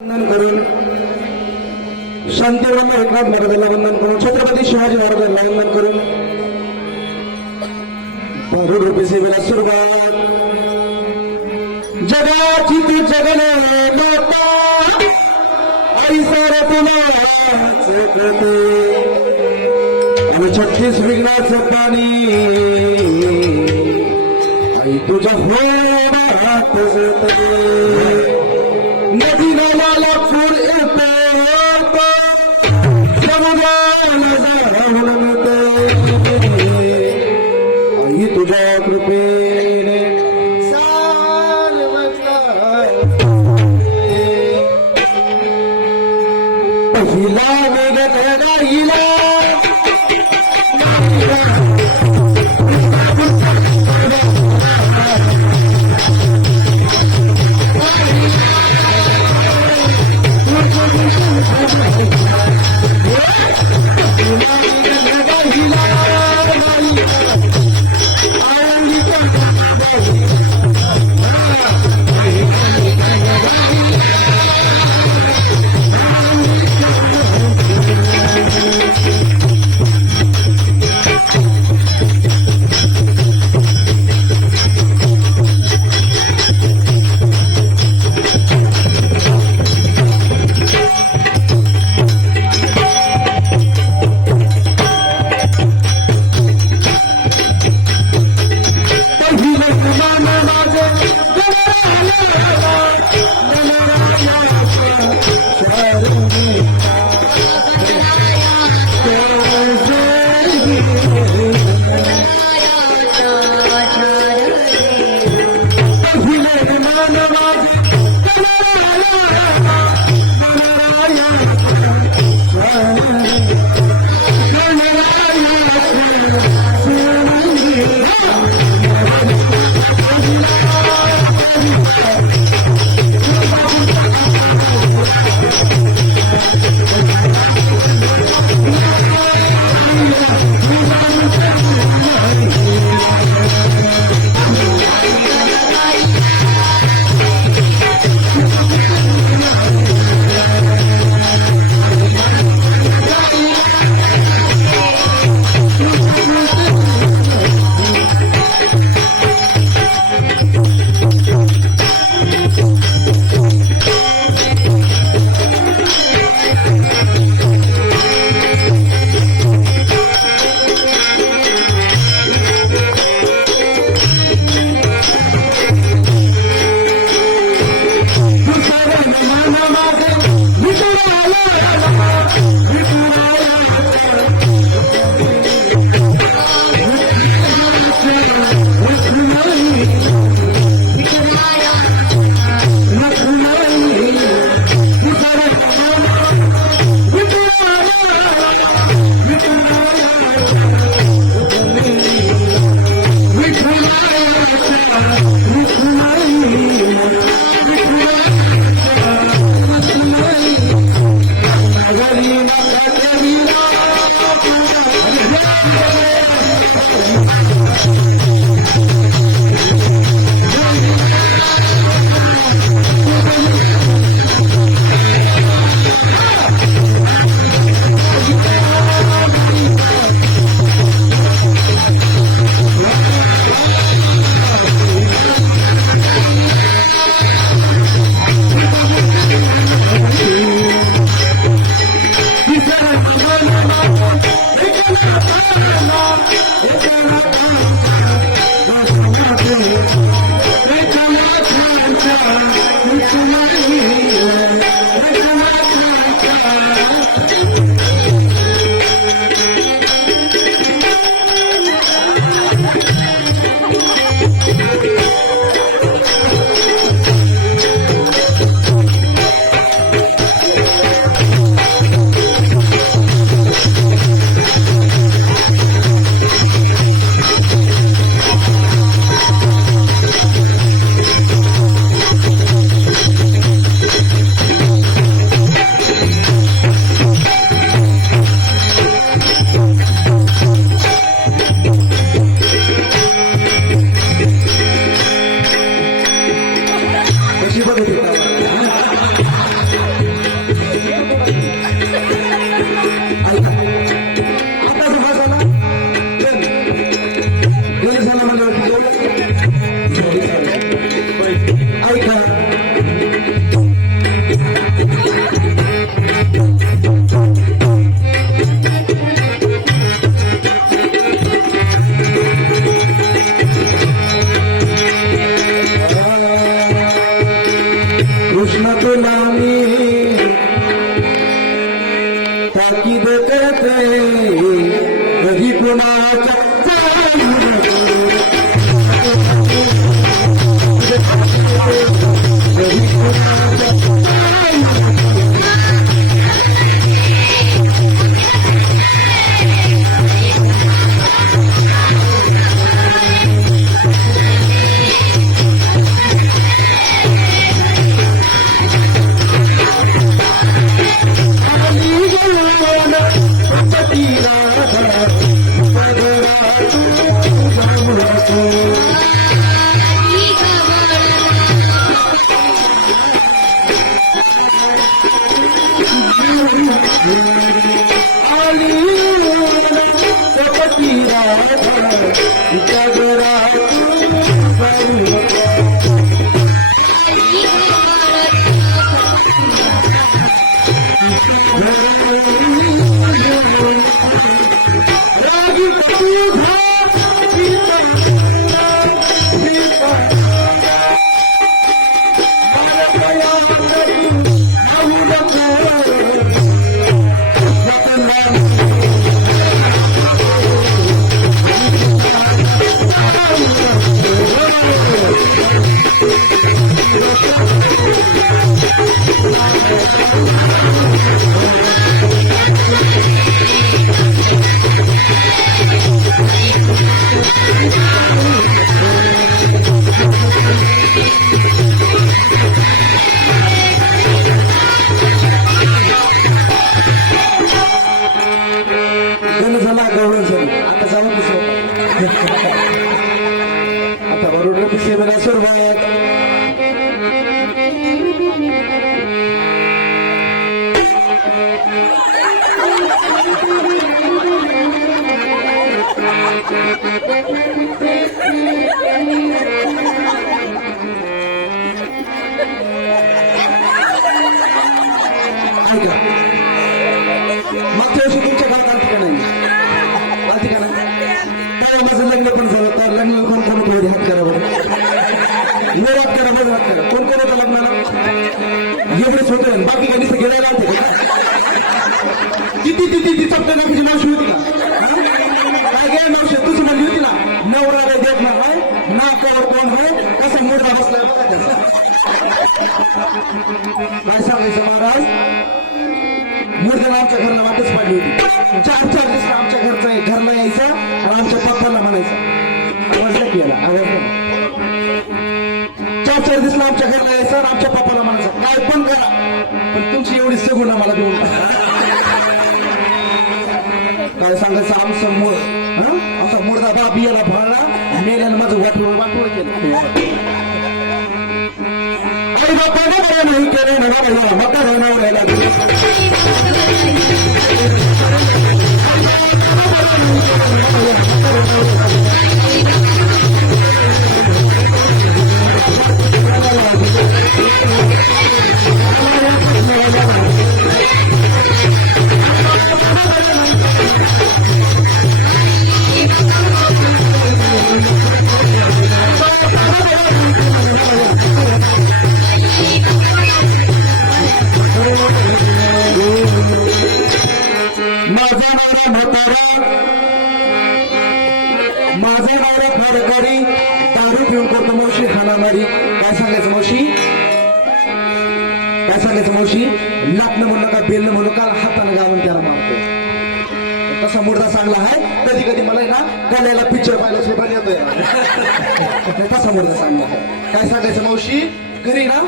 वंदन करून शांतीवंत एकनाथ महाराजांना वंदन करून छत्रपती शिवाजी महाराजांना वंदन करून बहुरूपी सेवेला सुरुवात जगाची ती जगन्माता आई सारा तुलाच करते आणि 36 विघ्नाचं पाणी आई तुझ्या होरात जाते नदी नाला पूर येतो आई तुझ्या कृपेने पहिला वेग राहिला ताकीद करते कधी कोणाच्या आता बरोबर सेवेला सुरुवात मागच्या वर्षी तुमच्या घरात आलती का नाही? आलती का नाही? माझं लग्न पण झालं तर लग्नाला कोण कोण थोडी हात करा बरं हात करा बरं हात करा कोण करत लग्नाला एवढेच होतं बाकी काही दिसतं गेलेला होते किती किती ती चपटे नाकाची मावशी होती का काय गे मावशी तुझी म्हणली होती ना नवऱ्याला देत नाही नाकावर कोण आहे कसं मुडदा बसला बघा काय सांगायचं महाराज मुडद्याला आमच्या घराला वाटच पडली होती 4 दिवस आमच्या घरला यायचं आणि आमच्या पप्पाला म्हणायचं आवाज नाही केला आवाज नाही 4 दिवस आमच्या घरला यायचं आणि आमच्या पप्पाला म्हणायचं काय पण करा पण तुमची एवढी सगुण मला देऊन काय सांगायचं आमचा मुडदा बाप बियाला भरला मेल्यानं माझं वाटोळ केलं आई बापाने नाही केलं नका मका राहणार माझा नवरा फेरकरी दारू पिऊन करतो मावशी हाणामारी काय सांगायचं मावशी लाटणं म्हणलं का बेलणं म्हणलं का हातानं गावून त्याला मारतो तसा मुडदा चांगला आहे कधी कधी मला ना गाण्याला पिक्चर पाहायला सुद्धा येतोय तसा मुडदा चांगला आहे काय सांगायचं मावशी घरी ना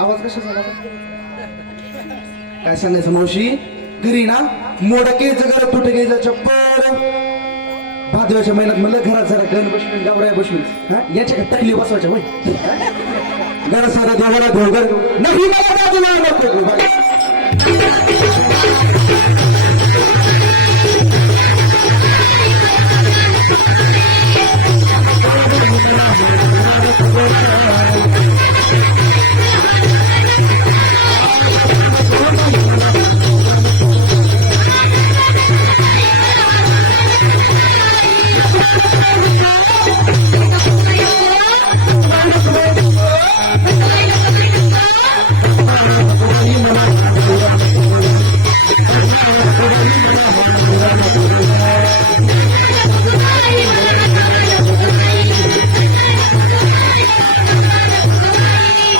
आवाज कसा झाला काय सांगायचं मावशी घरी ना मोडके जगाला तुटे घ्यायचं चप्पल भादव्याच्या महिन्यात म्हणलं घरात जरा गण बसवीन गावड्या बसवीन याच्या तकली बसवायच्या वय घरात सारा देवाला धोगर नाही मला बाजूला नको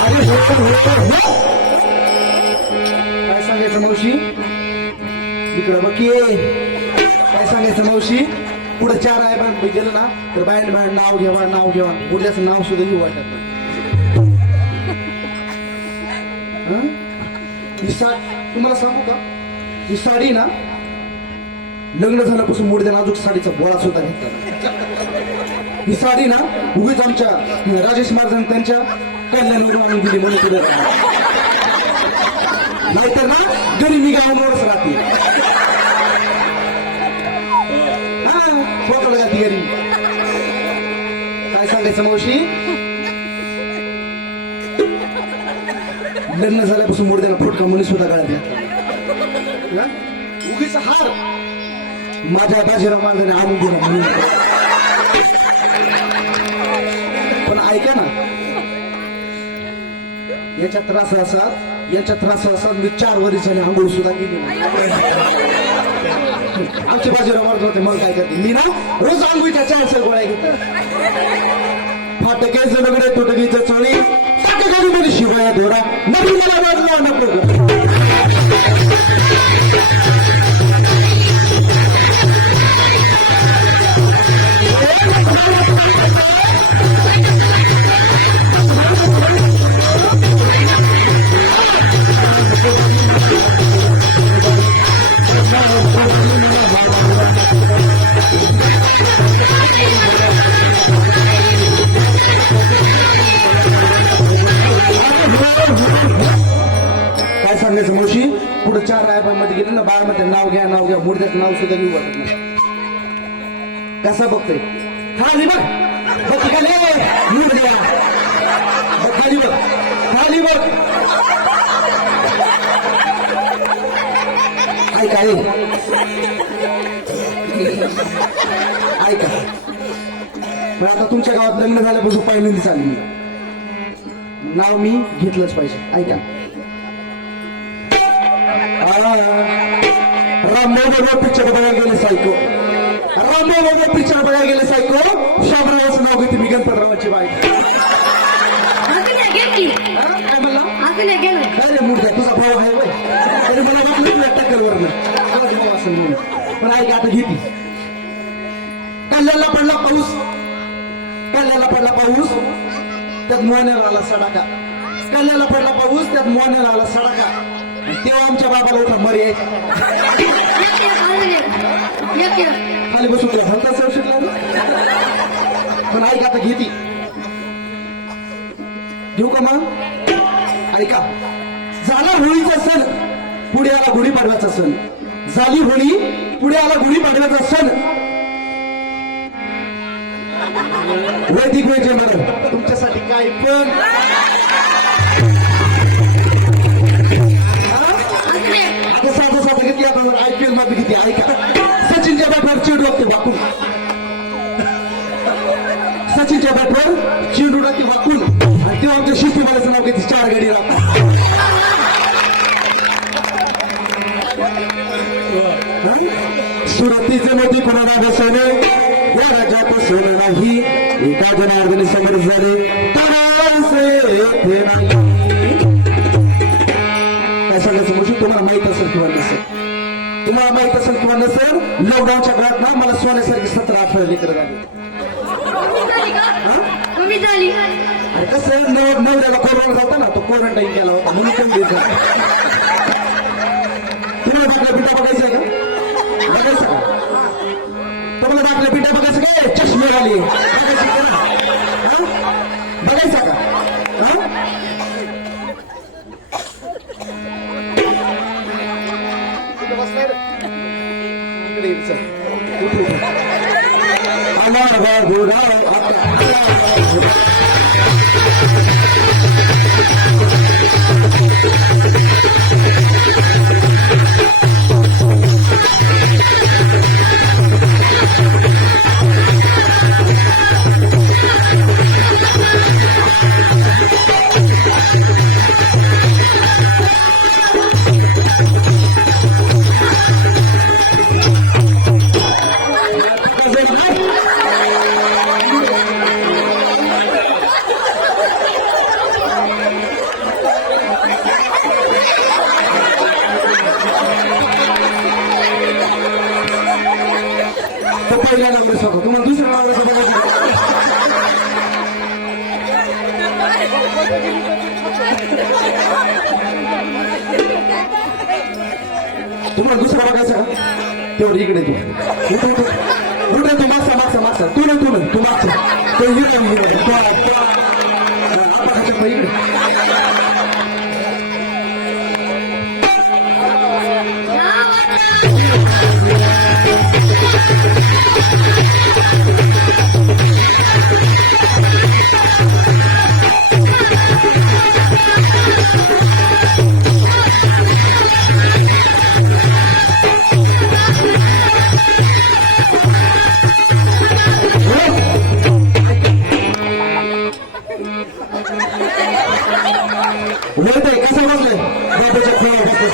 अरे हो. काय सांगायचं मावशी इकडं बघ काय सांगायचं मावशी पुढे 4 आहे पण गेलं ना तर बाहेर बाहेर नाव घेवा उद्याचं नाव सुद्धा घेऊ वाटत नाही. तुम्हाला सांगू का ही साडी ना लग्न झाल्यापासून मोडद्या नाजूक साडीचा बोळा सुद्धा घेतला. ही साडी ना उगीच आमच्या राजेश महाराजांनी त्यांच्या कल्याण आणून दिली म्हणून तुला नाहीतर ना घरी मी गावावरच राहते. फोटो घालती घरी. काय सांगायचं मावशी लग्न झाल्यापासून मोडद्याला फोटका म्हणून सुद्धा गळ्यात घातला. उगीच हार माझ्या बाजीराव महाराजांनी आणून दिला म्हणून. पण ऐका ना याच्या त्रास असा मी 4 वर्ष झाले आंघोळ सुद्धा केली. आमचे बाजीराव महाराज होते मग काय करते मी ना रोज आंघोळीच्या 4 गोळ्या घेते. फाटकेच लगडे तुटकीच चोळी टाके शिवाय धोरा नवी मला वाढला नको. काय सांगायचं मावशी पुढे 4 रायबांमध्ये गेले ना बाळमध्ये नाव घ्या मुर्द्याचं नाव सुद्धा घेऊ वाटत नाही. कसा बघतोय खाली बघ खाली बघ खाली बघ. ऐका पण आता तुमच्या गावात लग्न झाल्यापासून पहिल्यांदा चालली मी नाव मी घेतलंच पाहिजे. ऐका रामभाऊ पिक्चर बघायला गेले सायको शामरावाचं नाव घेते मी गणपतरावाची बायको. काय म्हणला मूर्त्या तुझा भाव आहे बाई तरी मला वाटलं तुला टक्करवर ना असं म्हणून. पण ऐका आता घेते कल्याणला पडला पाऊस त्यात मोहनेला आला सडाका. कल्याणला पडला पाऊस त्यात मोहनेला आला सडाका. तेव्हा आमच्या बाबाला उठा मरी यायचा खाली बसून तुला भलता सर शिकला. पण ऐका आता घेती घेऊ का मग. ऐका झाला होळीचा सण पुढे आला गुढीपाडव्याचा सण. झाली होळी पुढे आला गुढीपाडव्याचा सण. वैदिक वेळचे मॅडम तुमच्यासाठी काय पण आता साधं किती आपण IPL मध्ये किती. ऐका सचिनच्या बॅटवर चेंडू लागते वाकून आणि तेव्हा आमच्या शिस्तीमालाचं नाव घेते 4 गाडी लागतात. सुरतीचे मोठी कोणाला बसवणे या राज्यापासून नाही एका जनार्दनी समर्थ झाले काय सांगायचं म्हणजे तुम्हाला माहित असेल किंवा नसेल लॉकडाऊनच्या काळात ना मला सोन्यासारखी 17-18 लेकर झाली. अरे कसं नवऱ्याला कोरोना होता ना तो क्वारंटाईन केला होता म्हणून पण देत तुम्हाला दाखला पिठा बघायचंय का तुम्हाला दाखला पिठा बघायचं काय चष्मे आली बघायचा का तुम्हाला दुसरा बघायचं का तेवढं इकडे तू कुठे तू मागचा तू मागचा तो इकडे वळते कसं बसले बाबाच्या खोला बसले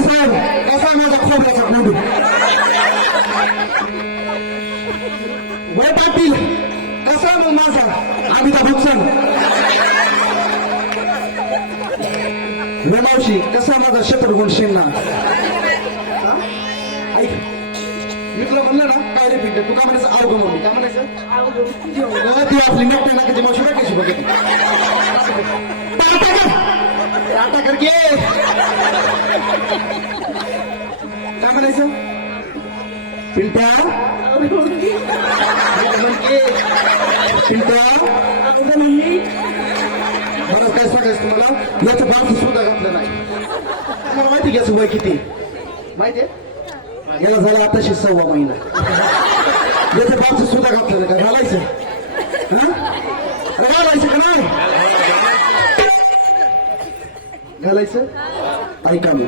साहेब कसा माझा खोबऱ्याचा गुंडू वय पाटील कसा मग माझा अमिताभ बच्चन मावशी कसा माझा शत्रुघ्न सिन्हा ऐक मी तुला म्हणलं ना काय रे पिंट तू का म्हणायचं अवघ मम्मी काय म्हणायचं ती आपली मोठ्या नाकाची मावशी काय कशी बघत टाटा कर घे काय म्हणायचं पिंट्या मला काय सांगायचं तुम्हाला याचं बाप सुद्धा घातलं नाही तुम्हाला माहिती घ्यायचं वय किती माहितीये याला झाला आताशी 6 महिना याचं बाप सुद्धा घातलं का घालायचं घालायचं का नाही घालायचं ऐका मी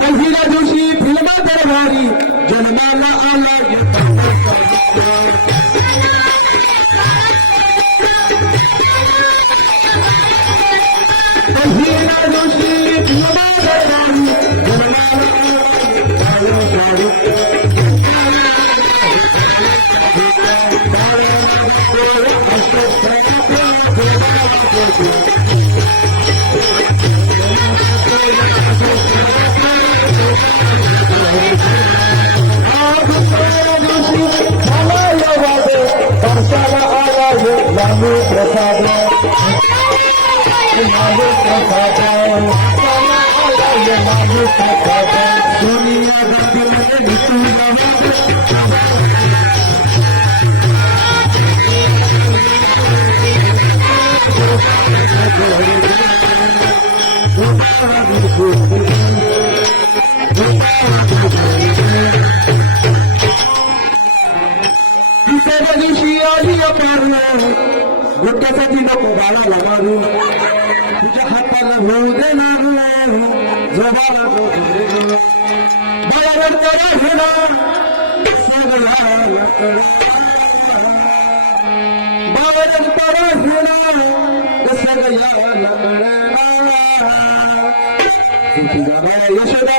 पहिल्या दिवशी फिल्मा दरबारी जन्माला आला पहिल्या दिवशी फिल्मा दरबारी तिसऱ्या दिवशी आली गुटक्यासाठी नको बाळाला मारू तुझ्या हाताला होऊ देणार जोबाला बळावर घेणा यशोदा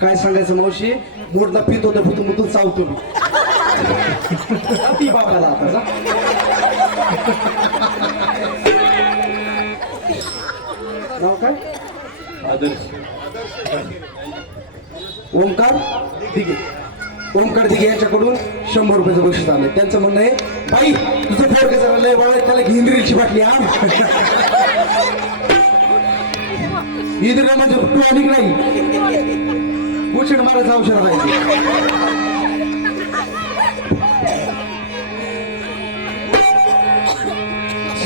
काय सांगायचं मावशी मूडला पित होतं चावतो मी ती बाबाला आता जा. नाव काय? ओंकार दिघे. ओंकार दिघे यांच्याकडून 100 रुपयाचं बक्षीस आलंय. त्यांचं म्हणणं आहे, बाई तुझं पोरग जरा लय वळ, त्याला घेंद्रीची बाटली आण. इंद्रिया म्हणजे तू आणि नाही, उशीड मारायचं औषध राहायचं.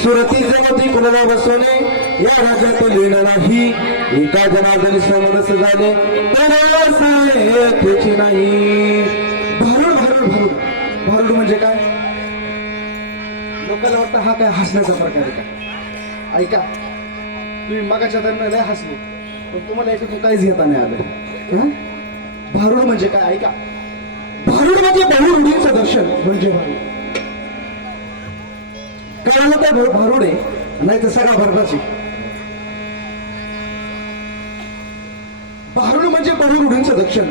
सुरती जगती कुणाला बसवले, या राज्यात लिहिलं नाही. एका जनार्दनी समरस झाले त्याची नाही. भारुड भारुड भारुड भारुड म्हणजे काय? लोकांना वाटतं हा काय हसण्याचा प्रकार आहे का? ऐका, तुम्ही मगाच्या दरम्यान लय हसले, पण तुम्हाला याच्यातून काहीच घेता नाही आलं. भारुड म्हणजे काय? ऐका, भारुड म्हणजे बहुरूढींचं दर्शन म्हणजे भारुड. कळालं काय भारुड आहे, नाही तर सगळा भरडाची. भारुड म्हणजे बहुरूढींचं दर्शन.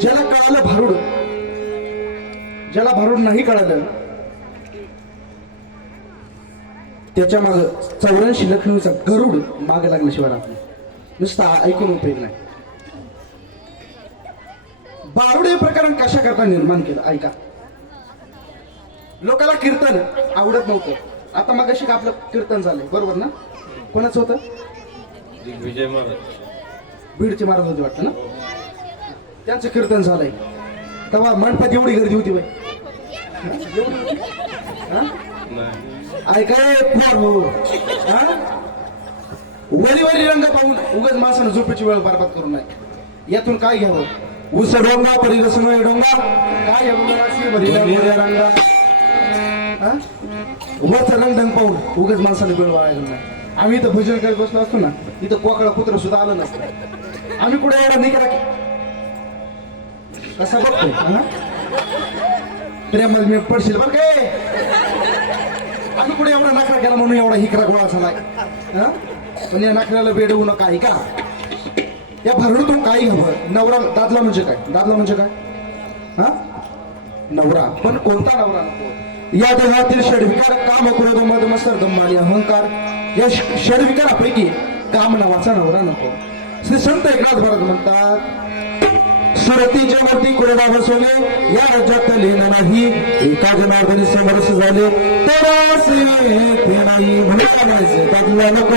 ज्याला कळालं भारुड, ज्याला भारुड नाही कळालं, त्याच्या माग 84 लक्ष्मीचा गरुड माग लागल्याशिवाय आपण नुसतं ऐकून उपयोग नाही. भारुड हे प्रकरण कशा करता निर्माण केलं? ऐका, लोकांना कीर्तन आवडत नव्हतं. आता मग अशी आपलं कीर्तन झालंय, बरोबर ना? कोणाचं होतं? विजय महाराज, बीडचे महाराज होते वाटतं ना. त्यांचं कीर्तन झालंय, तेव्हा मंडपात एवढी गर्दी होती बाई. ऐकाय वरी वरी रंग पाहून उगाच माणसानं झोपेची वेळ बरबाद करू नये. यातून काय घ्यावं? उस डोंगा परिरसमय डोंगा काय रंगा वरचा रंगढंग पाहून उगाच माणसाने वेळ वाळायला नाही. आम्ही इथं भजन करत बसलो असतो ना, इथं कोकळा कुत्र सुद्धा आलं नसतं. आम्ही कुठे एवढा नाही करा कसा बघतोय प्रेम मी पडशील बरं काय. आम्ही कुठे एवढा नखरा केला म्हणून एवढा हिकरा गोळा झालाय. पण या नखऱ्याला बेडवू नका. ऐका, या भरडून काही घ्यावं. नवरा दादला म्हणजे काय? दादला म्हणजे काय? हा, नवरा. पण कोणता नवरा नको? या देहातील षडविकार काम, क्रोध, मद, मत्सर, दंभ आणि अहंकार, या षडविकारापैकी काम नावाचा नवरा नको. श्री संत एकनाथ महाराज म्हणतात, सुरतीच्या वरती कुरडा बसवले, या राज्यात लिहिणं नाही. एका जनार्दनी समरस झाले ते नाही म्हणून त्यातल्या लोक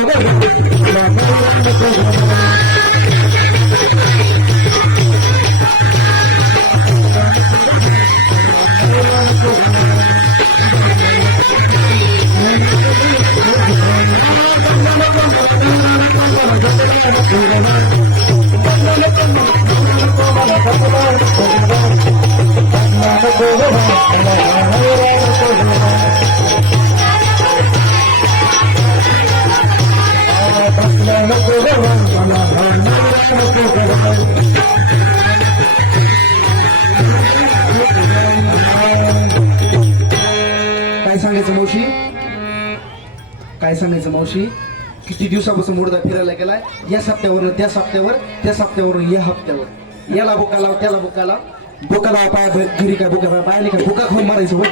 काय सांगायचं मावशी? काय सांगायचं मावशी? किती दिवसापासून मुर्दा फिरायला गेलाय. या सप्त्यावर त्या सप्त्यावर, त्या सप्त्यावरून या हप्त्यावर. याला बुका लाव, त्याला बुका लाव. बुका लाव पाय घरी काय बुका पाहिली काय? बुका खाऊन मारायचं होय.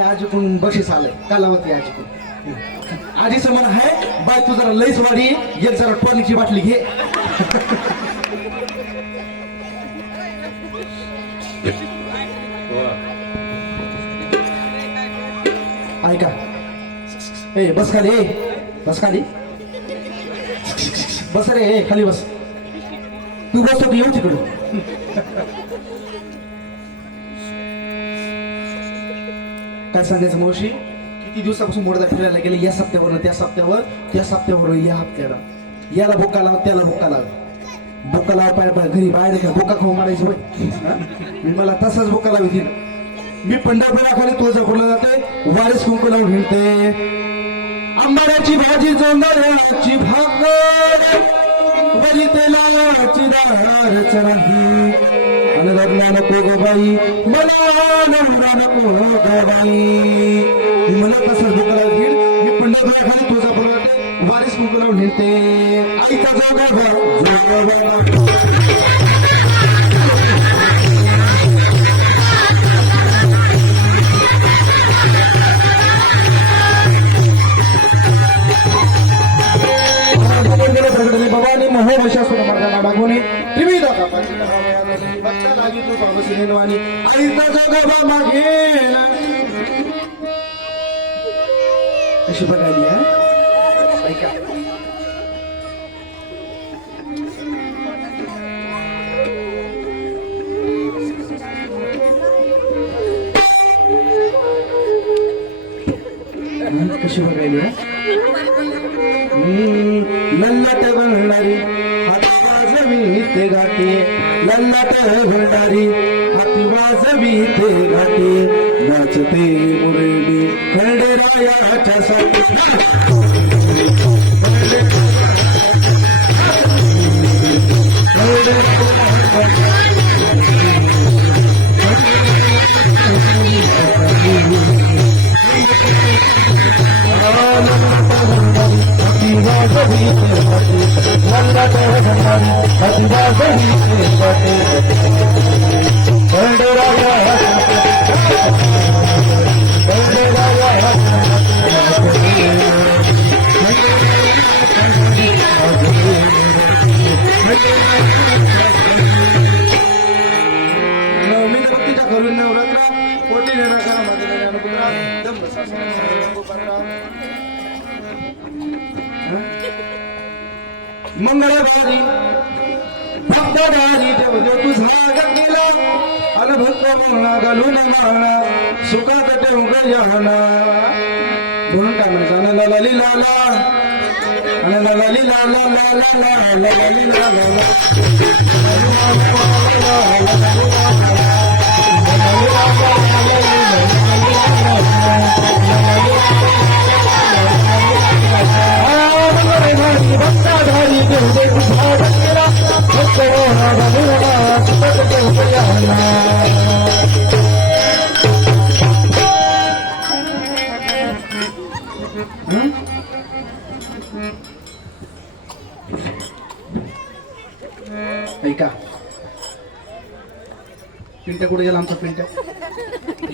आजीकडून बक्षीस आलंय, कालावती आजीकडून. आजीचं मन आहे, बाय तू जरा लईच वाढी, एक जरा टॉनिकची बाटली घे. ऐका, ए बस खाली, बस खाली, बस रे, खाली बस. तू बसतो की येऊ तिकडून. काय सांगायचं मावशी? किती दिवसापासून मुर्दा फिरायला गेले. या सप्त्यावर त्या सप्त्यावर, त्या सप्त्यावर या हप्त्याला. याला बुका लाव, त्याला बुका लाव. बुका लाव पाय घरी बाहेर का बुका खाऊ मारायचं होय. मी मला तसाच बुका लावी. मी पंढरपुराखाली तुळजापूरला जाते, वारीस कुंकू लावून हिंडते. आंबाड्याची भाजी, जोंधळ्याची भाकर, वरी तेलाची दारच नाही. आणि लग्न नको ग बाई, मला नवरा नको ग बाई. मला तसंच बुका लावून हिंड. मी पंढरपुराखाली तुळजापूरला जाते, वारीस कुंकू लावून हिंडते. आईचा भवानी महोमशासुर मर्दना बागोनी त्रिविध भक्ता लागी तू बाबसी निर्वाणी आईचा जोगोबा मागेन अशी बघायली हा ऐका कशी बघायली हा लल्लाट घालणारी हाती वाजवी ते घाटे लल्लाट घालणारी हाती वाजवी ते घाटे नाचते मुरली खंडेरायाच्या साठी मंगळवारी भक्तवारी ठेवतो तुझा गतीला अन भक्त म्हणा घालून म्हणा सुखात ठेवू गजाना म्हणून काय म्हणायचं अनलली लाला अनलली लाला लाला ऐका पिंट्या कुठे गेला आमचा पिंट्या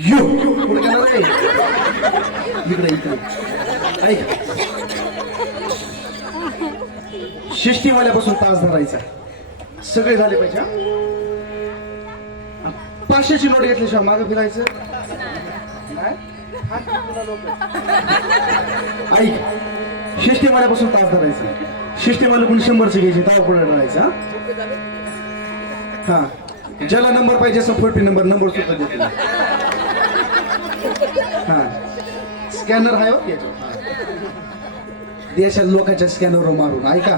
यो कुठे गेला रे इकडे इकडे ऐक शिष्टीवाल्यापासून तास धरायचा सगळे झाले पाहिजे हा? 500ची नोट घेतल्याशिवाय मागं फिरायचं नाही? ऐक शिष्टीवाल्यापासून तास धरायचा शिष्टीवाला कोणी 100चे घ्यायचे त्यावर पुढे राहायचा हा ज्याला नंबर पाहिजे असं 40 नंबर सुद्धा देते हा स्कॅनर आहे देशात लोकांच्या स्कॅनरवर मारून ऐका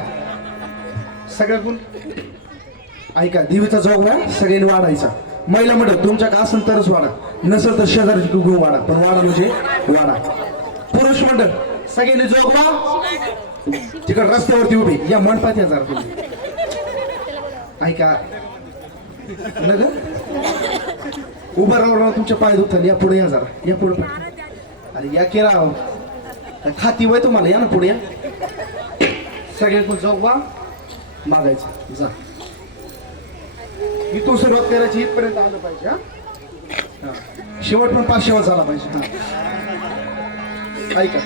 सगळ्या गुण ऐका देवीचा जोगवा सगळ्यांनी वाढायचा महिला मंडळ तुमच्या का असेल तरच वाढा नसेल तर शेजारची गुगू वाढा पण वाढा म्हणजे वाढा पुरुष मंडळ सगळ्यांनी जोगवा तिकडे रस्त्यावरती उभी या मंडपात या जरा तुम्ही ऐका नग उभं राहून तुमच्या पाय दुखतात या पुढे या जरा या पुढे अरे या की राव खाती वय तुम्हाला या ना पुढे या सगळ्यांकडून जोगवा मागायचं जा इथून सुरुवात करायची इथपर्यंत आलं पाहिजे हा शेवट पण 500 झाला पाहिजे हा ऐका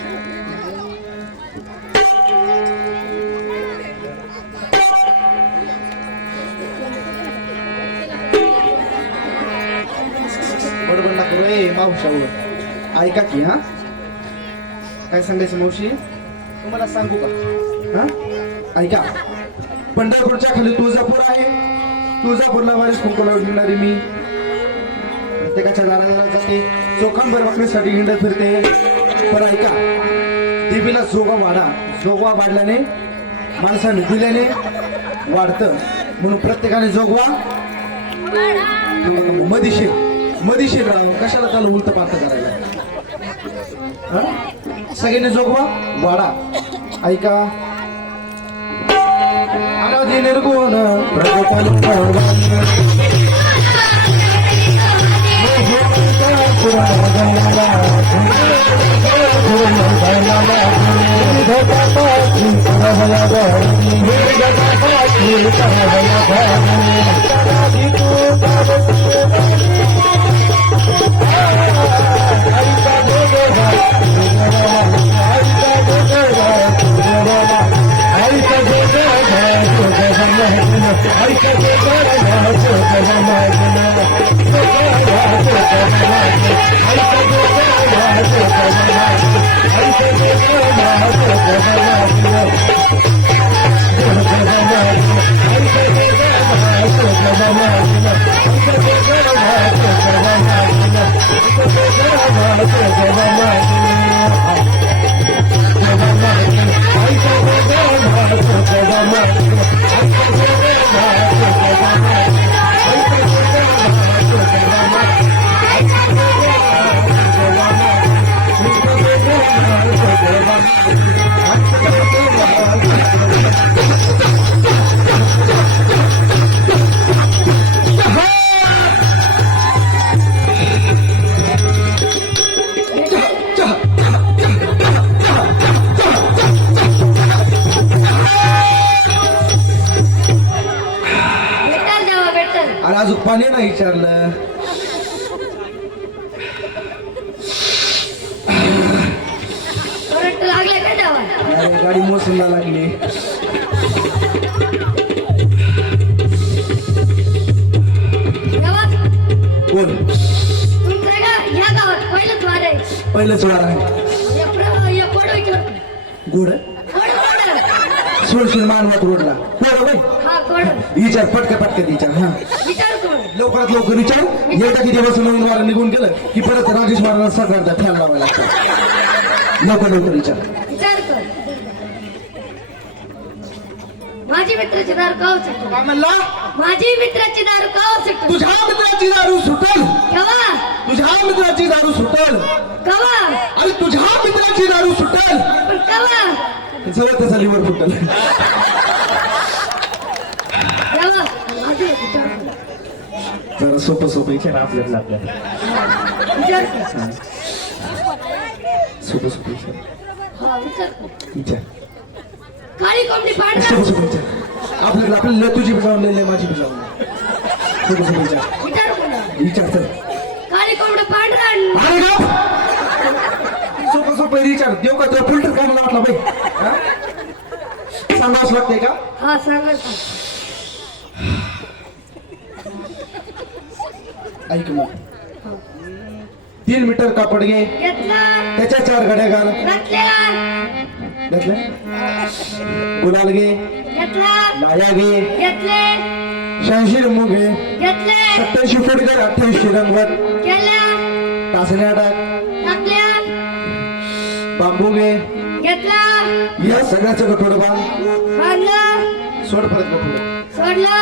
बरोबर ना करू ए मावशा ऐका की हा काय सांगायचं मावशी तुम्हाला सांगू का हा ऐका पंढरपूरच्या खाली तुळजापूर आहे तुळजापूरला वारीस कुंकूला निघणारी मी प्रत्येकाच्या दाराला जाते चोखांबर बघण्यासाठी हिंडत फिरते पण ऐका देवीला जोगवा वाढल्याने माणसाने दिल्याने वाढतं म्हणून प्रत्येकाने जोगवा मदिशीर राहून कशाला त्याला उलट पालत करायला सगळ्यांनी जोगवा वाडा ऐका आराधी निर्गुण प्रभू भेटल जेव्हा भेटल. अरे अजून पाणी नाही विचारलं. करंट लागले का तेव्हा? अरे गाडी मोसमला लागली. तेव्हा कोण तुमचं का ह्या गावात पहिलंच वार आहे. पहिलंच वार आहे. हे पडो विचारतो. गोड कोण? सोडशील मानवत रोडला. कोण बाई हा कोण? विचार पटकन विचार. हा विचार कोण? लवकरात लवकर विचार. एकदा किती दिवस नवीन वारा निघून गेलं की परत राजेश महाराज सरकारचा फॅन लावायला लागतो. लवकर विचार. विचार कर. माझी मित्राची दारू का सुटतो? काय म्हणला? माझी मित्राची दारू का सुटतो? तुझ्या मित्राची दारू सुटल. केव्हा? तुझ्या मित्राची दारू सुटल. केव्हा? आणि तुझ्या मित्राची दारू सुटल. पण केव्हा? सगळं त्याचा लिव्हर फुटल. केव्हा? आधी विचार कर. जरा सोपं विचार आपल्याला विचार कर. सोपं विचार. हा विचार कर. विचार काळी कोंबडी पांढरा. सोपं विचार. आपल्याला तुझी जाऊन लिहिले माझी जाऊन. सोपं विचार. विचार कोण? विचार चल. काळी कोंबडी पांढरा आणि अरे सोपं विचार. देऊ का तुला फिल्टर काय मला वाटलं बाई? हा? सांगावंच लागतंय का? हा सांगा. ऐक मग. 3 मीटर कापड घे. घेतला. त्याच्या 4 घड्या घाल. घातलेला. घेतलं. गुलाल घे. घेतला. लाया घे. घेतले. 86 रंग घे. घेतले. 87 फूट घे. 88 रंगात केल्या. टाचण्या टाक. टाकल्या. बांबू घे. घेतला. या सगळ्याचं गठोडं बांध. बांधलं. सोड परत गठोडं. सोडलं.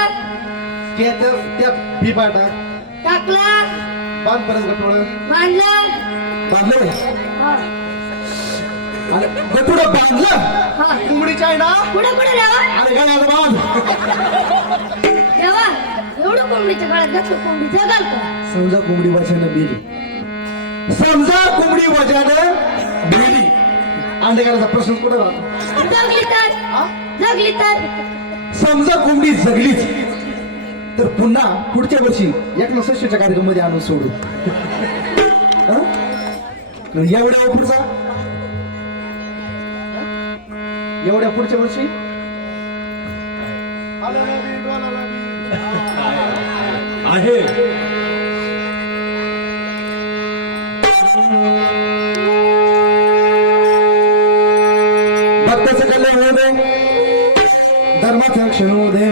त्यात बी टाक. टाकला. बांध परत गठोडं. बांधलं. बांधलं. हा आणि गठोडं बांधलं. हा कोंबडीची आहे ना. पुढे पुढे द्यावा. अरे गाण्याला बांध. देवा एवढं कोंबडीच्या गळ्यात घातलं कोंबडी जगाल का? समजा कोंबडी वाजानं बेली. समजा कोंबडी वाजानं बेली. अंडे करायचा प्रश्न कुठे राहतो? जगली तर जगली तर समजा कोंबडी जगलीच तर पुन्हा पुढच्या वर्षी 1/6 कार्यक्रम आणून सोडू. हं? एवढ्या पुढचा एवढ्या पुढच्या वर्षी आहे. भक्ताचं कल्याण होऊ दे. धर्माचं रक्षण होऊ दे.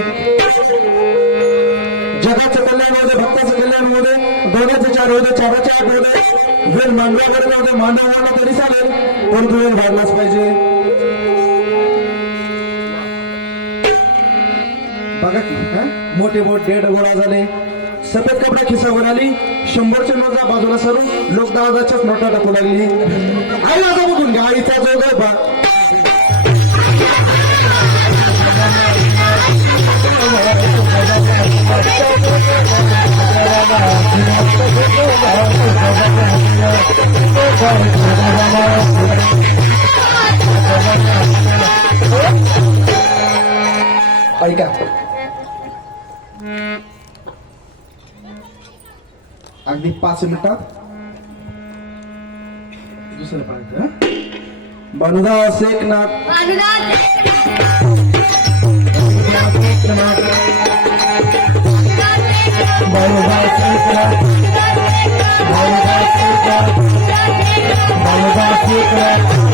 जगाचं कल्याण होऊ दे. भक्ताचं कल्याण होऊ दे. दोन्याचं 4 होऊ दे. 4चे 8 होऊ दे. वेळ मांडवाकडे होऊ दे. मांडवाला तरी चालेल पण तू वेळ भरलाच पाहिजे. बघा की मोठे डेड गोळा झाले. सफेद कपडे खिसावर आली. 100च्या नोटा बाजूला सरून लोक 10,000च्याच नोटा टाकू लागली. आई माझा बघून गाडीचा जो गरबा. ऐका अगदी 5 मिनिटात दुसरं पाहिजे भानुदास एकनाथ भानुदास एकनाथ भानुदास एकनाथ भानुदास एकनाथ भानुदास एकनाथ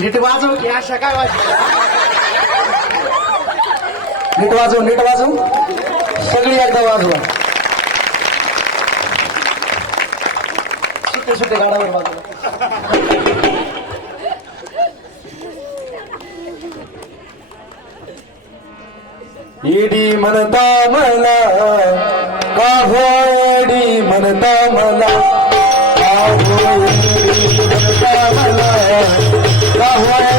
नीट वाजव की अशा काय वाजव नीट वाजव सगळी एकदा वाजवा सुट्टे सुट्टे गाडावर वाजवा ईडी म्हणता मला का होडी म्हणता मला का होडी म्हणता मला का होडी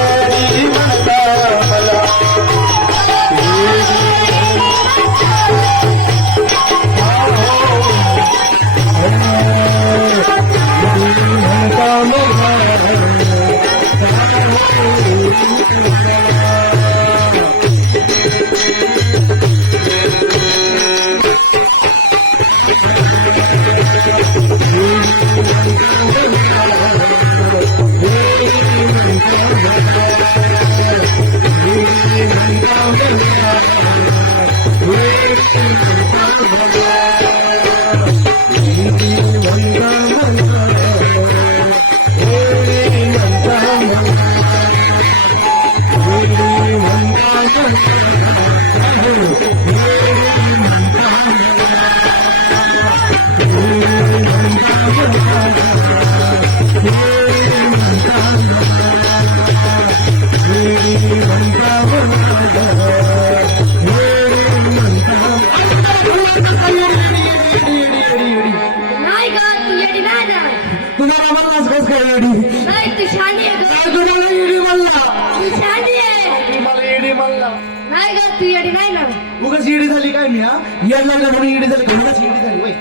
येडी नाही तू शानी आहे ग. काय तू मला येडी म्हणला तू शानी आहे. मला येडी म्हणला नाही ग तू येडी नाही ना. उगाच येडी झाली काय मी हा येड लागलं म्हणून येडी झाली का? उगाच येडी झाली वय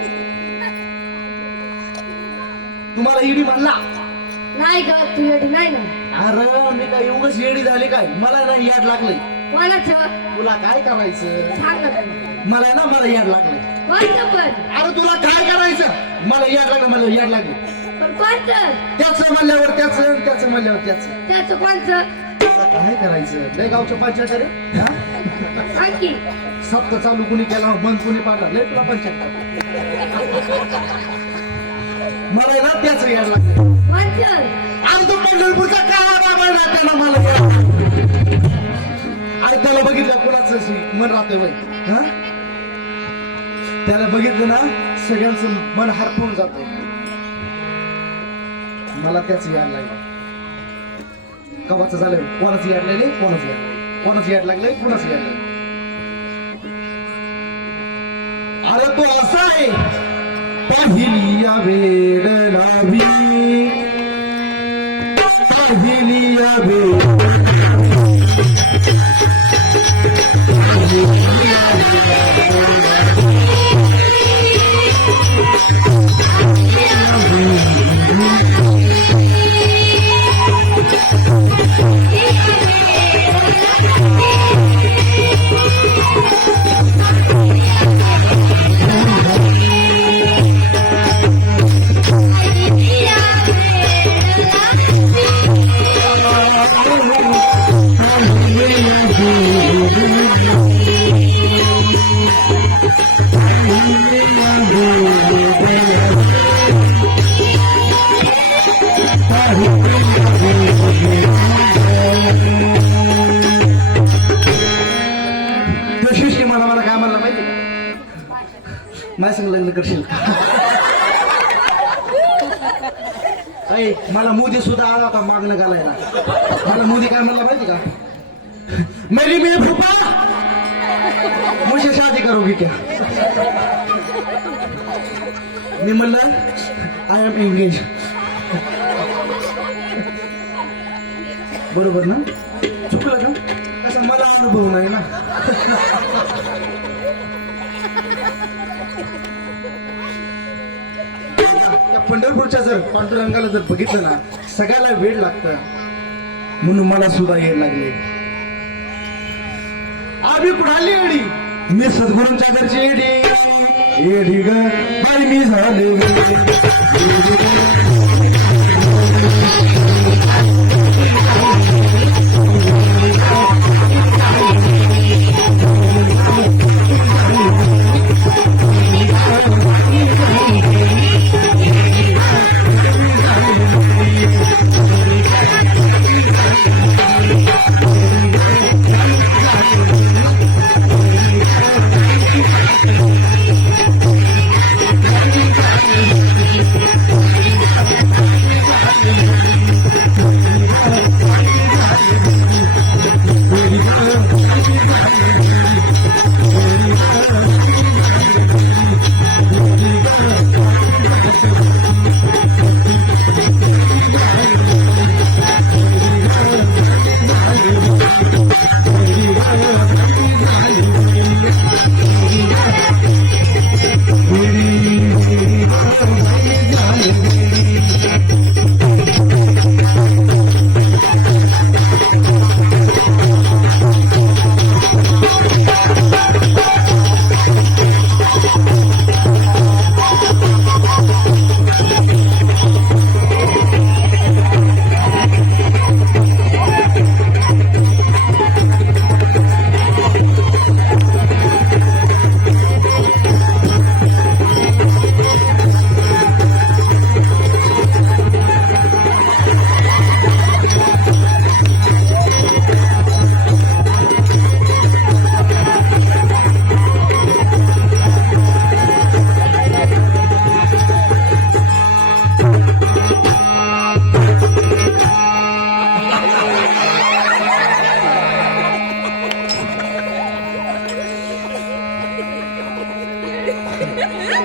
तुम्हाला येडी म्हणला नाही ग तू येडी नाही ना. अरे मी काय उगाच येडी झाली काय मला नाही याड लागलंय कोणाचं तुला काय करायचं सांग ना तू. मला ना मला याड लागलंय कोणतं पण अरे तुला काय करायचं मला याड लागलं मला याड लागली पण कोणतं त्याचं म्हणल्यावर त्याचं म्हणल्यावर त्याचं त्याचं कोणतं तुला काय करायचं लय गावच्या पंचायत रे हा? सांग की. सप्त चालू कुणी केला बंद कुणी पाडला लय तुला पंचायत मला ना त्याचं याड लागलं कोणतं आणि तो पंढरपूरचा काळा बाबा त्याला मला याड आणि त्याला बघितलं कोणाचं मन राहतंय बाई हा त्याला बघितलं ना सगळ्यांचं मन हरपून जात मला त्याच याड लागलं कवाचं झालं कोणाचं याड लागले कोणाचं याड लागलंय कोणाचं याड लागलंय अरे तो असा आहे पहिली या वेळ लावी पहिली या वेळ मला काय म्हणलं माहिती का माझ्या संग लग्न करशील अय मला मोदी सुद्धा आला होता मागणं घालायला मला मोदी काय म्हणला माहिती का मेरी मेरे फूफा मुझे शादी करोगी क्या मी म्हणलं आय एम एंगेज बरोबर ना चुकलं का कसं मला अनुभव नाही ना त्या पंढरपूरच्या जर पांडुरंगाला जर बघितलं ना सगळ्याला वेळ लागतं म्हणून मला सुद्धा येड लागले आम्ही कुणाली येडी मी सद्गुरूंच्या घरची येडी येडी ग बाई मी झाले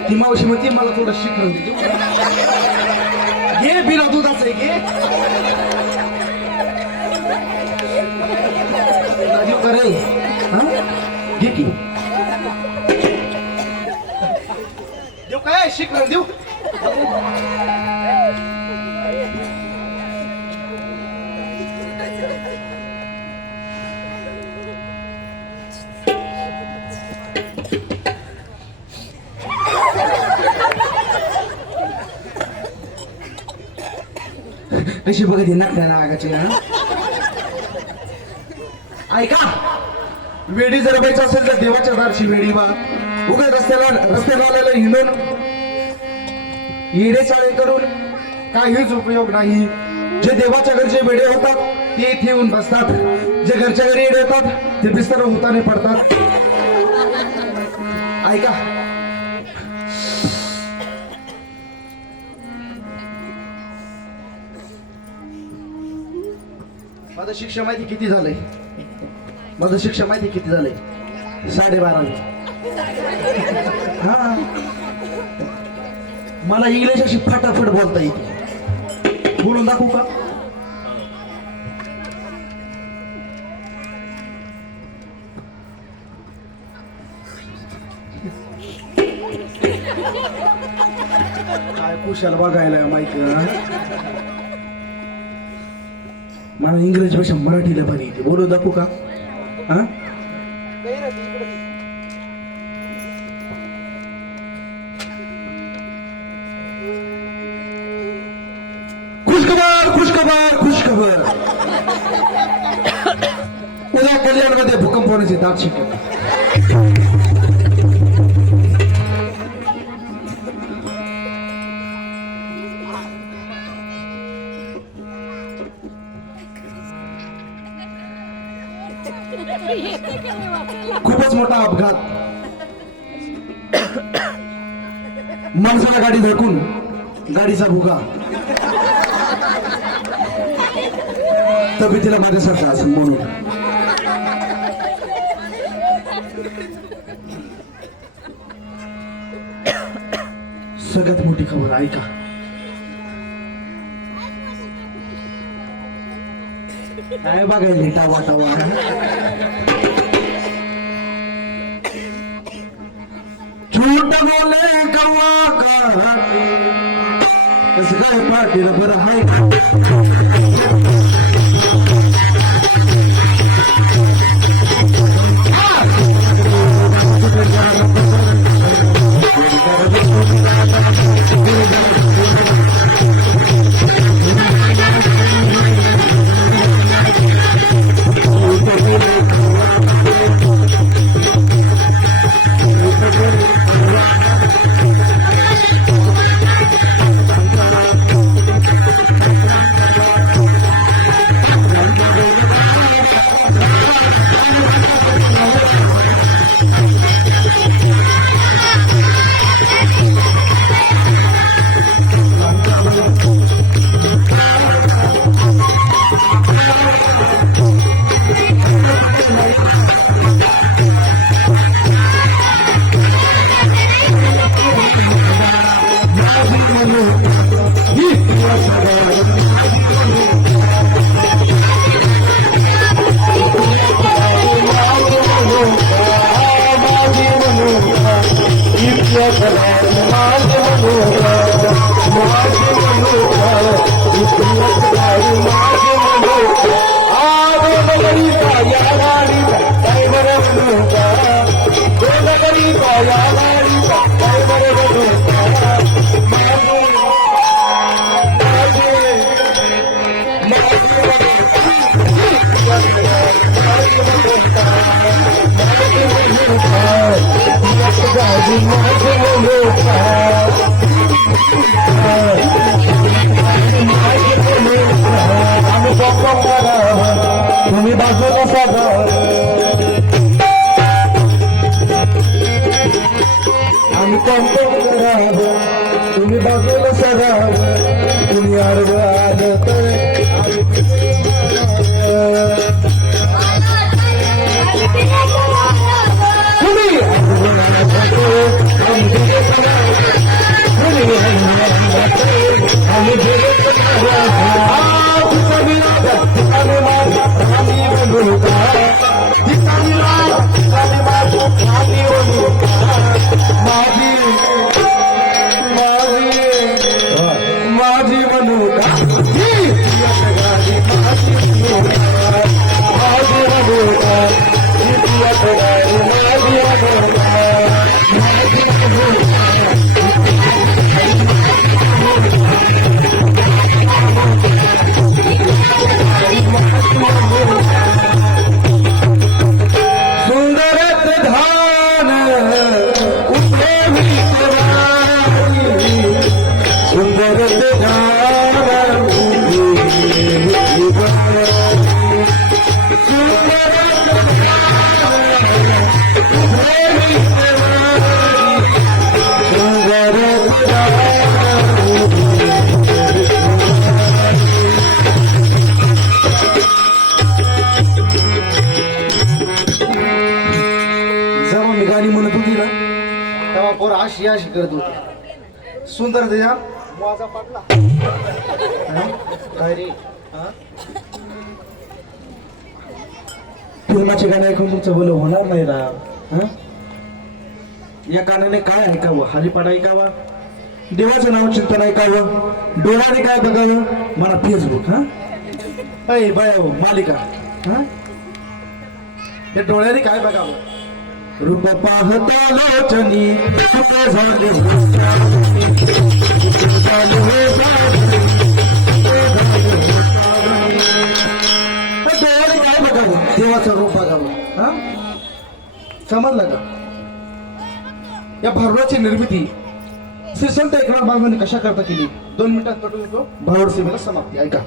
ती मावशी म्हणते मला थोडं शिकवून देते घे बिना दुधाचं आहे, घे देऊ का रे? हा? घे की देऊ काय शिकणार देऊ कशी बघत ही नागड्या नागाची हा? ऐका वेडी जर व्हायचं असेल तर देवाच्या दारशी वेडी बा उगा रस्त्याला आलेला हिंडून येडे चाळे करून काहीच उपयोग नाही. जे देवाच्या घरचे वेडे होतात ते इथे येऊन बसतात, जे घरच्या घरी येडे होतात ते बिस्तर होताने पडतात. ऐका माझं शिक्षण माहिती किती झालंय? माझं शिक्षण माहिती किती झालंय? 12.5. हा मला इंग्लिश अशी फटाफट बोलता येते. बोलून दाखवू का? काय कुशाल बघायला माहिती ना? मला इंग्रजीपेक्षा मराठीला भारी येते. बोलून दाखवू का? हा खुशखबर खुशखबर खुशखबर उद्या कल्याणमध्ये भूकंप होण्याची दाट शक्यता. खूपच मोठा अपघात. माणसाला गाडी धडकून गाडीचा भुगा तब्येतीला माझ्यासारखा असं म्हणून सगळ्यात मोठी खबर ऐका. काय बघायला टावा टावा झूठ बोले कवा कराटे कसं काय पाटीला बरं हाय तुम्ही बाजूला साधा आम्ही कॉम्प्लेट करा तुम्ही बाजूला साधा तुम्ही अर्ध आलं तर तुम्ही सुंदर ते गाणं जेव्हा मी गाणी म्हणत होती ना तेव्हा पोर अशी अशी करत होती. सुंदर त्याच्या माझा पडला काय रे फिल्माचे गाणे ऐकून तुमचं बोल होणार नाही ना. या कानाने काय ऐकावं, हरिपाठ ऐकावा, देवाचं नाव चिंतन ऐकावं, डोळ्याने काय बघावं, मला फेसबुक अय बाय मालिका या डोळ्याने काय बघावं, रूप पाहता लोचनी सुख झाली डोळ्याने काय बघावं, देवाचं रूप बघावं. समजलं का? या भारुडाची निर्मिती श्री संत एकनाथ बाबांनी कशा करता केली 2 मिनिटात पटवून देतो. भारुड सेवेला समाप्ती. ऐका.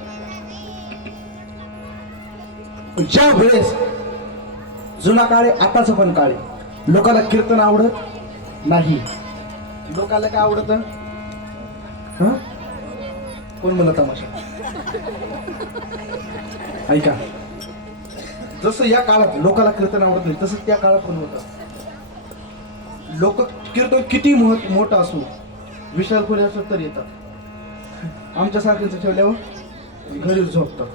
ज्या वेळेस जुना काळे आताच पण काळे लोकांना कीर्तन आवडत नाही. लोकांना काय आवडत? कोण म्हणलं तमाशा? ऐका. जसं या काळात लोकांना कीर्तन आवडत नाही तसं त्या काळात पण होतं. लोक कीर्तन किती मोठं असो विशाल खोली असो तर येतात. आमच्या सारख्यांचं ठेवल्यावर घरी झोपतात.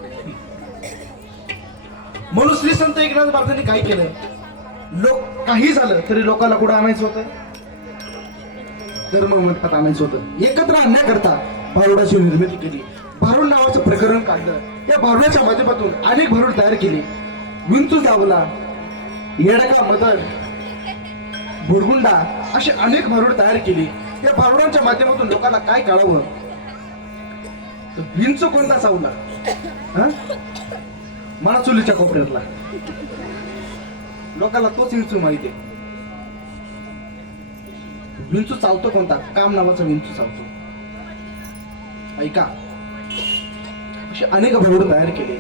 म्हणून श्री संत एकनाथ महाराजांनी काय केलं, लोक काही झालं तरी लोकांना कुठं आणायचं होतं, धर्म मंडपात आणायचं होतं. एकत्र आणण्याकरता भारुडाची निर्मिती केली. भारुड नावाचं प्रकरण काढलं. या भारुडाच्या माध्यमातून अनेक भारुड तयार केली. विंचू जावला, येडका मदर, बुरगुंडा असे अनेक भारुड तयार केली. या भारुडांच्या माध्यमातून लोकांना काय कळावं, विंचू कोणता चावला, मला चुलीच्या कोपऱ्यातला, लोकांना तोच विंचू माहिती. विंचू चावतो कोणता, काम नावाचा विंचू चावतो. ऐका. असे अनेक भारुड तयार केले.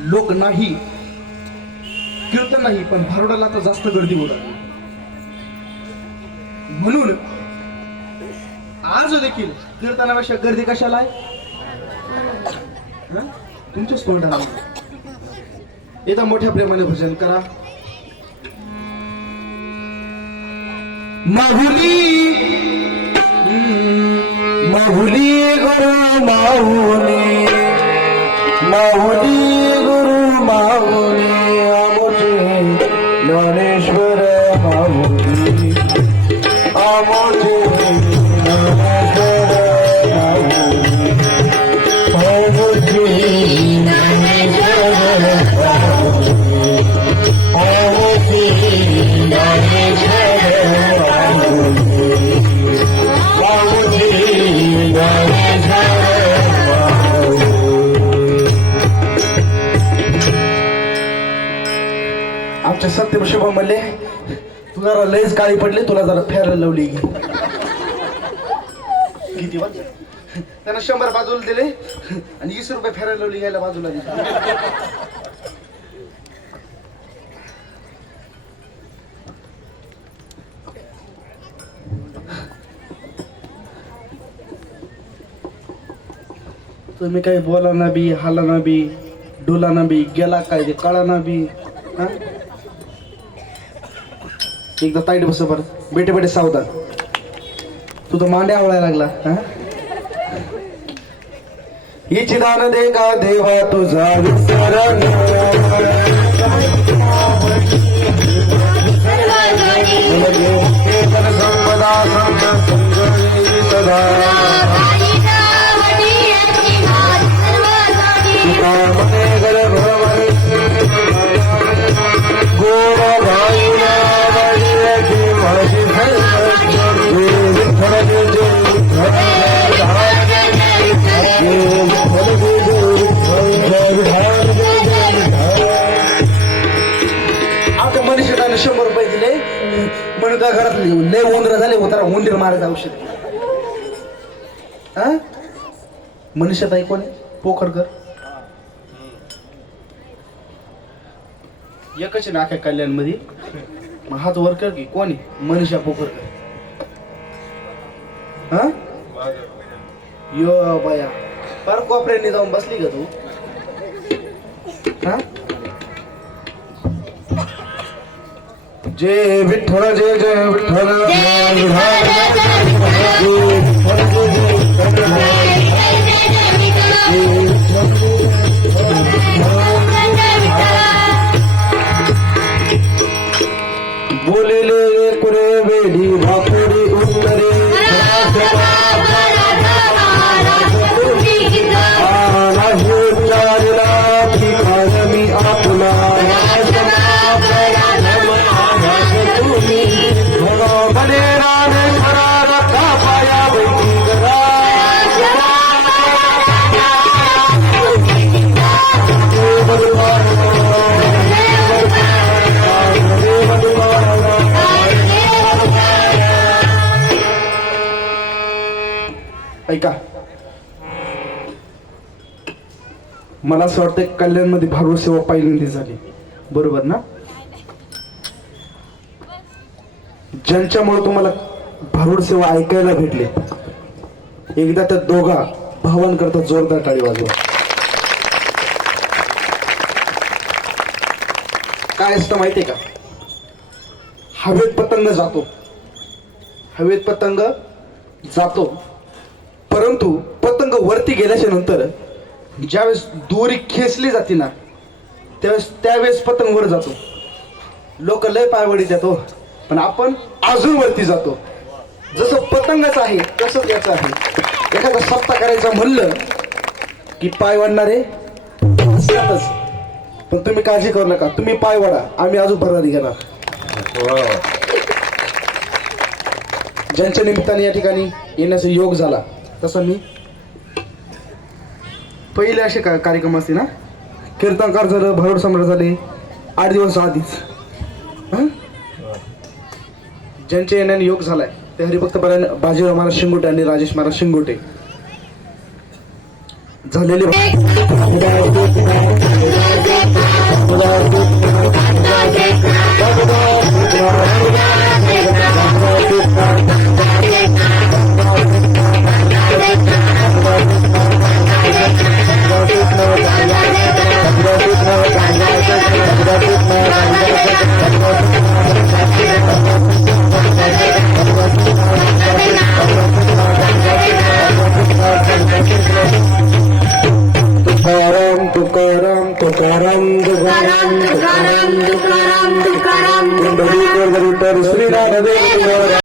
लोक नाही, कीर्तन नाही, पण भारुडाला तर जास्त गर्दी होत आहे. म्हणून आज देखील कीर्तनापेक्षा गर्दी कशाला आहे? तुमच्याच तोंडाला. एकदा मोठ्या प्रेमाने भजन करा. माहुली माहुली गुरु माहुली, माहुली गुरु माहुली, आमोचे ज्ञानेश्वर माहुली, आमोचे ज्ञानेश्वर माहुली, आमोचे ज्ञानेश्वर माहुली, आमोचे ज्ञानेश्वर माहुली, आमोचे ज्ञानेश्वर. आमच्या सत्यम शुभम म्हणले तू जरा लयच काळी पडली, तुला जरा फेरायला लावली. किती वाज त्यांना 100 बाजूला दिले आणि 20 रुपये फेरायला लावली घ्यायला बाजूला दिली. तुम्ही काही बोला ना बी, हाला ना बी, डोला ना बी, गेला काय ते कळा ना बी. एकदा ताईट बस बरं. बेटे बेटे सावधान. तू तर मांड्या आवळायला लागला. हिची दान दे का देवा तुझा विसरण, संपदा सदा आता मनुष्याने 100 रुपये दिले म्हणून त्या घरात लय उंदर झाले, उतारा उंदीर मारायचं औषध. हा मनीषाताई कोण आहे? पोखरकर एकच आहे ना अख्या कल्याण मध्ये. मग हात वर कर की कोण आहे? मनीषा पोखरकर. हा यो बाया फार कोपऱ्याने जाऊन बसली का तू? हा जय विठ्ठल जय जय विठ्ठल बोलेले कुरे वेडी भापुडी उत्तरे नाही उच्चारला ठिकाण मी आपला बने राणे खरा रक्ता पाया बैठी गरा ऐका मला असं वाटतं कल्याण मध्ये भारूड सेवा पहिल्यांदा झाली बरोबर ना? ज्यांच्यामुळे तुम्हाला भारूड सेवा ऐकायला भेटले एकदा त्या दोघा भावांकरता जोरदार टाळी वाजवा. काय असतं माहितीये का? हवेत पतंग जातो, हवेत पतंग जातो, परंतु पतंग वरती गेल्याच्या नंतर ज्यावेळेस दोरी खेचली जाते ना त्यावेळेस पतंग वर जातो. लोक लय पायवडी देतो पण आपण अजून वरती जातो. जसं पतंगाचं आहे तसंच याचं आहे. एखादा सप्ता करायचा म्हणलं की पाय वाढणारे असतातच. पण तुम्ही काळजी करू नका, तुम्ही पाय वाढा, आम्ही अजून भरारी घेणार. ज्यांच्या निमित्ताने या ठिकाणी येण्याचा योग झाला तसं मी पहिले असे कार्यक्रम असते ना, कीर्तनकार झालं, भारूड सम्राट झाले 8 दिवस आधीच. ज्यांच्या येण्याने योग झालाय ते हरिभक्त बाजीराव महाराज शिंगोटे आणि राजेश महाराज शिंगोटे झालेले